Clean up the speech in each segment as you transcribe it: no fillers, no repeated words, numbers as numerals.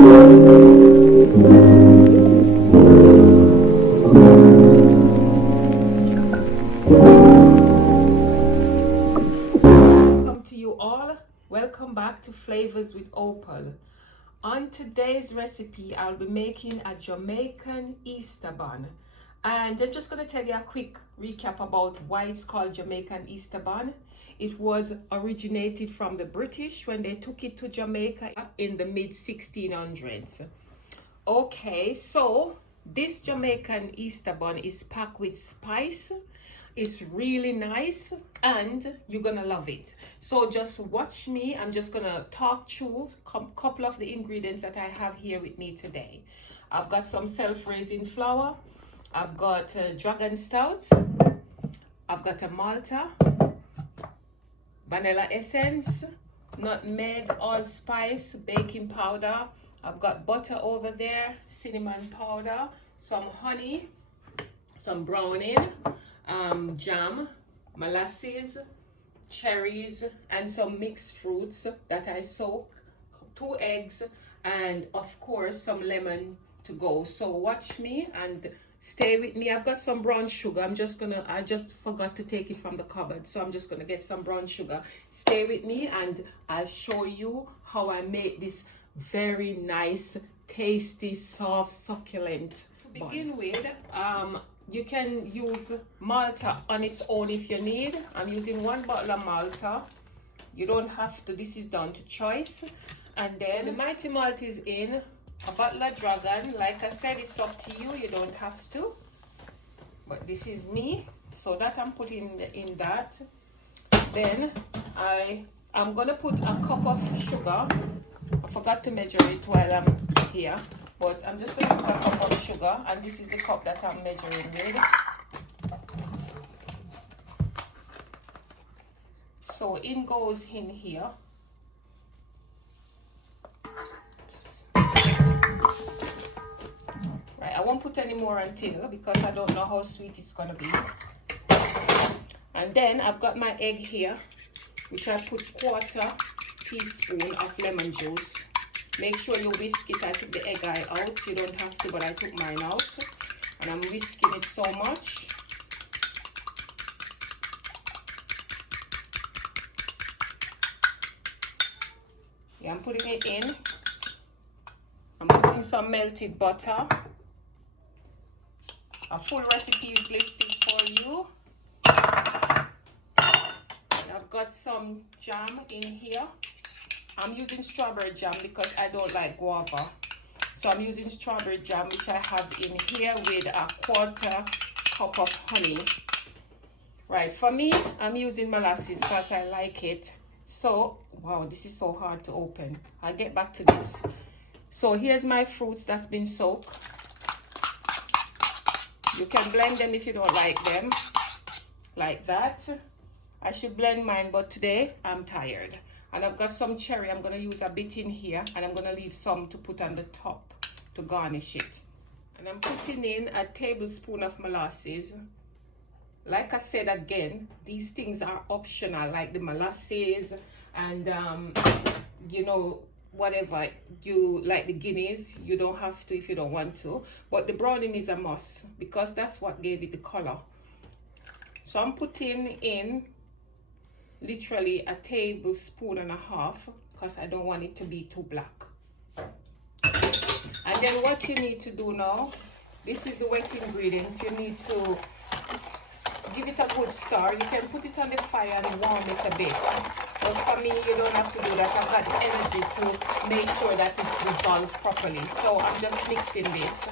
Welcome to you all. Welcome back to Flavors with Opal. On today's recipe, I'll be making a Jamaican Easter bun. And I'm just going to tell you a quick recap about why it's called Jamaican Easter bun. It was originated from the British when they took it to Jamaica in the mid 1600s. Okay, so this Jamaican Easter bun is packed with spice. It's really nice and you're gonna love it. So just watch me. I'm just gonna talk through a couple of the ingredients that I have here with me today. I've got some self-raising flour. I've got dragon stout. I've got a malta, vanilla essence, nutmeg, allspice, baking powder. I've got butter over there, cinnamon powder, some honey, some browning, jam, molasses, cherries, and some mixed fruits that I soak, 2 eggs, and of course some lemon to go. So watch me and stay with me. I've got some brown sugar. I just forgot to take it from the cupboard, so I'm just gonna get some brown sugar. Stay with me and I'll show you how I make this very nice, tasty, soft, succulent bun. To begin with, you can use malta on its own if you need. I'm using 1 bottle of malta. You don't have to, this is down to choice. And then the mighty malt is in, a bottle of dragon. Like I said, it's up to you, you don't have to. But this is me, so that I'm putting in that. Then I'm gonna put a cup of sugar. I forgot to measure it while I'm here. But I'm just going to put a cup of sugar, and this is the cup that I'm measuring with. So in goes in here. Right, I won't put any more until, because I don't know how sweet it's going to be. And then I've got my egg here, which I put 1/4 teaspoon of lemon juice. Make sure you whisk it. I took the egg eye out. You don't have to, but I took mine out. And I'm whisking it so much. Yeah, I'm putting it in. I'm putting some melted butter. A full recipe is listed for you. And I've got some jam in here. I'm using strawberry jam because I don't like guava. So I'm using strawberry jam, which I have in here with a 1/4 cup of honey. Right, for me, I'm using molasses because I like it. So, wow, this is so hard to open. I'll get back to this. So here's my fruits that's been soaked. You can blend them if you don't like them, like that. I should blend mine, but today I'm tired. And I've got some cherry. I'm going to use a bit in here, and I'm going to leave some to put on the top to garnish it. And I'm putting in a tablespoon of molasses. Like I said again, these things are optional, like the molasses and you know, whatever you like, the guineas, you don't have to if you don't want to. But the browning is a must because that's what gave it the color. So I'm putting in literally a tablespoon and a half because I don't want it to be too black. And then what you need to do now, this is the wet ingredients. You need to give it a good stir. You can put it on the fire and warm it a bit. But for me, you don't have to do that. I've got the energy to make sure that it's dissolved properly. So I'm just mixing this.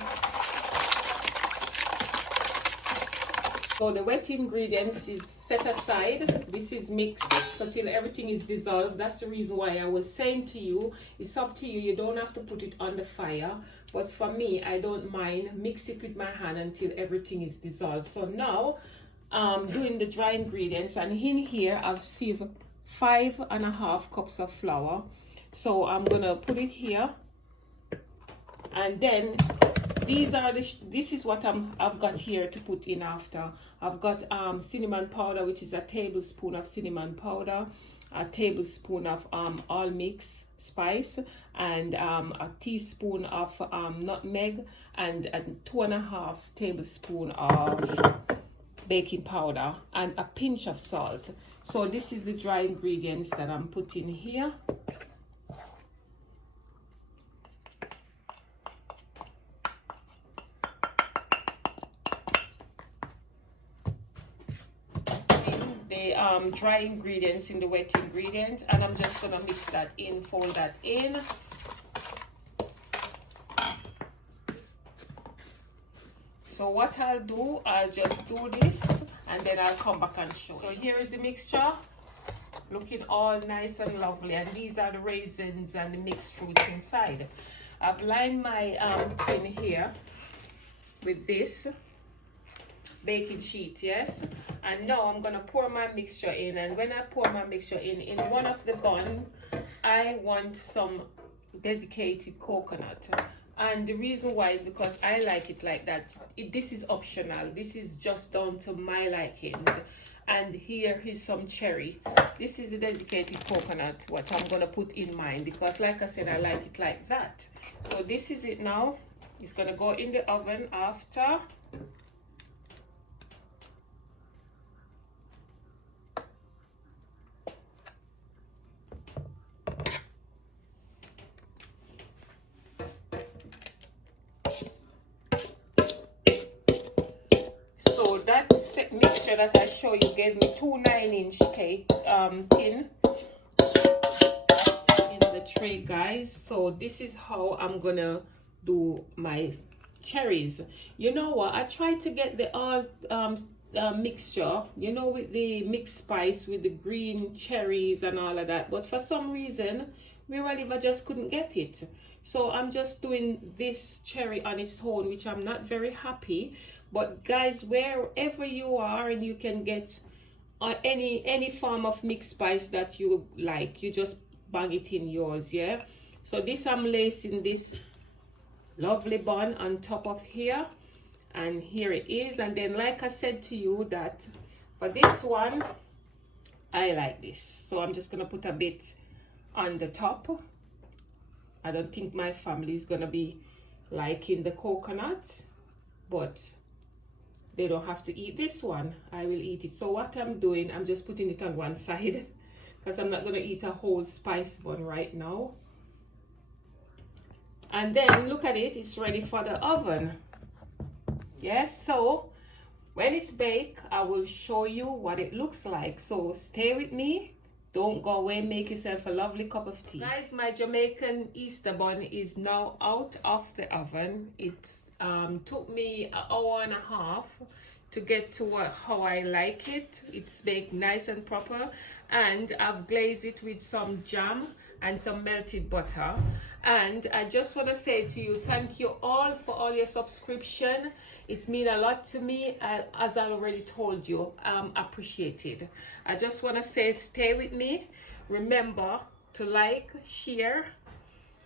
So the wet ingredients is set aside. This is mixed so till everything is dissolved. That's the reason why I was saying to you, it's up to you. You don't have to put it on the fire. But for me, I don't mind. Mix it with my hand until everything is dissolved. So now I'm doing the dry ingredients. And in here, I've sieved 5.5 cups of flour. So I'm going to put it here. And then this is what I've got here to put in after. I've got cinnamon powder, which is a tablespoon of cinnamon powder. a tablespoon of all mix spice, and a teaspoon of nutmeg, and 2.5 tablespoons of baking powder, and a pinch of salt. So this is the dry ingredients that I'm putting here. The dry ingredients in the wet ingredients, and I'm just gonna mix that in, fold that in. So what I'll do, I'll just do this and then I'll come back and show you. So here is the mixture, looking all nice and lovely, and these are the raisins and the mixed fruits inside. I've lined my tin here with this baking sheet, yes, and now I'm gonna pour my mixture in. And when I pour my mixture in one of the bun, I want some desiccated coconut, and the reason why is because I like it like that. This is optional, this is just down to my likings. And here is some cherry. This is the desiccated coconut, what I'm gonna put in mine, because like I said, I like it like that. So this is it now. It's gonna go in the oven after. So that mixture that I show you gave me 2 9-inch cake tin in the tray, guys. So this is how I'm gonna do my cherries. You know what, I tried to get the all mixture, you know, with the mixed spice with the green cherries and all of that, but for some reason where I live I just couldn't get it. So I'm just doing this cherry on its own, which I'm not very happy. But guys, wherever you are and you can get any form of mixed spice that you like, you just bang it in yours, yeah. So this, I'm lacing this lovely bun on top of here, and here it is. And then like I said to you, that for this one I like this, so I'm just gonna put a bit on the top. I don't think my family is gonna be liking the coconut, but they don't have to eat this one. I will eat it. So what I'm doing, I'm just putting it on one side because I'm not gonna eat a whole spice bun right now. And then look at it, it's ready for the oven. Yes, so when it's baked, I will show you what it looks like. So stay with me. Don't go away, make yourself a lovely cup of tea. Guys, my Jamaican Easter bun is now out of the oven. It took me an hour and a half to get to how I like it. It's baked nice and proper, and I've glazed it with some jam and some melted butter. And I just want to say to you, thank you all for all your subscription. It's mean a lot to me, as I already told you. Appreciated. I just want to say, stay with me. Remember to like, share,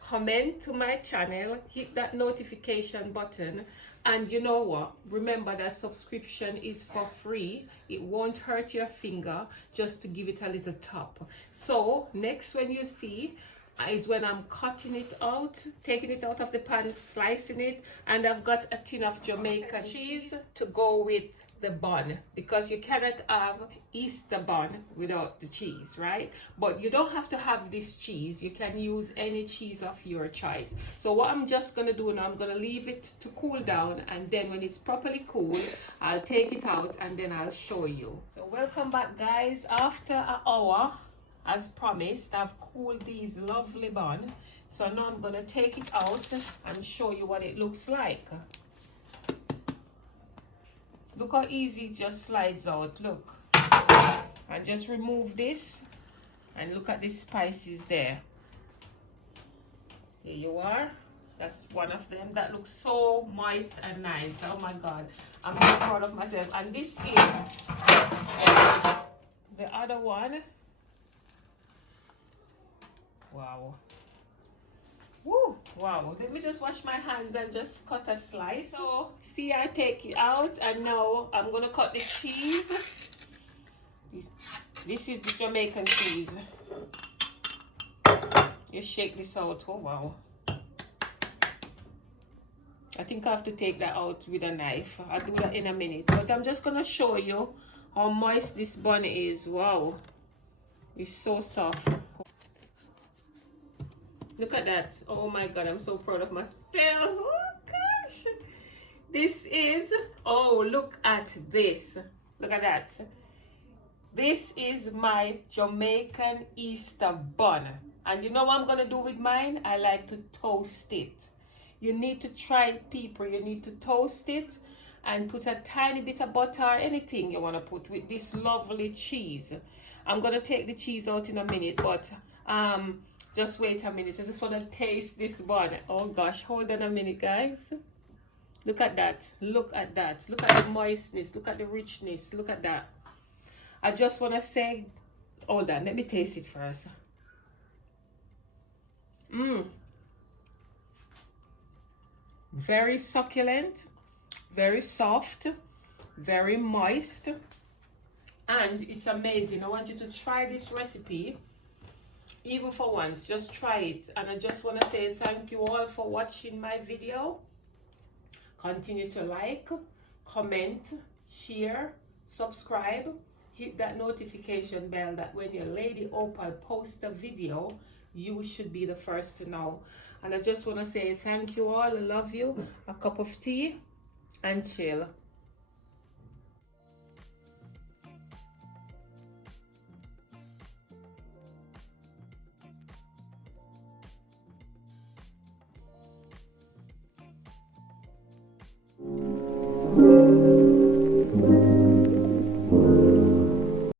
comment to my channel, hit that notification button, and you know what, remember that subscription is for free. It won't hurt your finger just to give it a little tap. So next when you see is when I'm cutting it out, taking it out of the pan, slicing it, and I've got a tin of Jamaican cheese to go with the bun, because you cannot have Easter bun without the cheese, right? But you don't have to have this cheese, you can use any cheese of your choice. So what I'm just gonna do now, I'm gonna leave it to cool down, and then when it's properly cool, I'll take it out and then I'll show you. So welcome back, guys. After an hour, as promised, I've cooled these lovely bun. So now I'm gonna take it out and show you what it looks like. Look how easy it just slides out, look. And just remove this, and look at the spices there. There you are. That's one of them. That looks so moist and nice. Oh my God, I'm so proud of myself. And this is the other one. Wow. Woo, wow. Let me just wash my hands and just cut a slice. So see, I take it out, and now I'm gonna cut the cheese. This is the Jamaican cheese. You shake this out. Oh wow. I think I have to take that out with a knife. I'll do that in a minute. But I'm just gonna show you how moist this bun is. Wow. It's so soft. Look at that. Oh my god, I'm so proud of myself. Oh gosh. This is, oh, look at this. Look at that. This is my Jamaican Easter bun. And you know what I'm going to do with mine? I like to toast it. You need to try it, people. You need to toast it and put a tiny bit of butter or anything you want to put with this lovely cheese. I'm going to take the cheese out in a minute, but just wait a minute. I just want to taste this bun. Oh gosh, hold on a minute, guys. Look at that. Look at that. Look at the moistness. Look at the richness. Look at that. I just want to say, hold on, let me taste it first. Very succulent, very soft, very moist, and it's amazing. I want you to try this recipe, even for once. Just try it. And I just want to say thank you all for watching my video. Continue to like, comment, share, subscribe, hit that notification bell that when your Lady Opal posts a video, you should be the first to know. And I just want to say thank you all. I love you. A cup of tea and chill.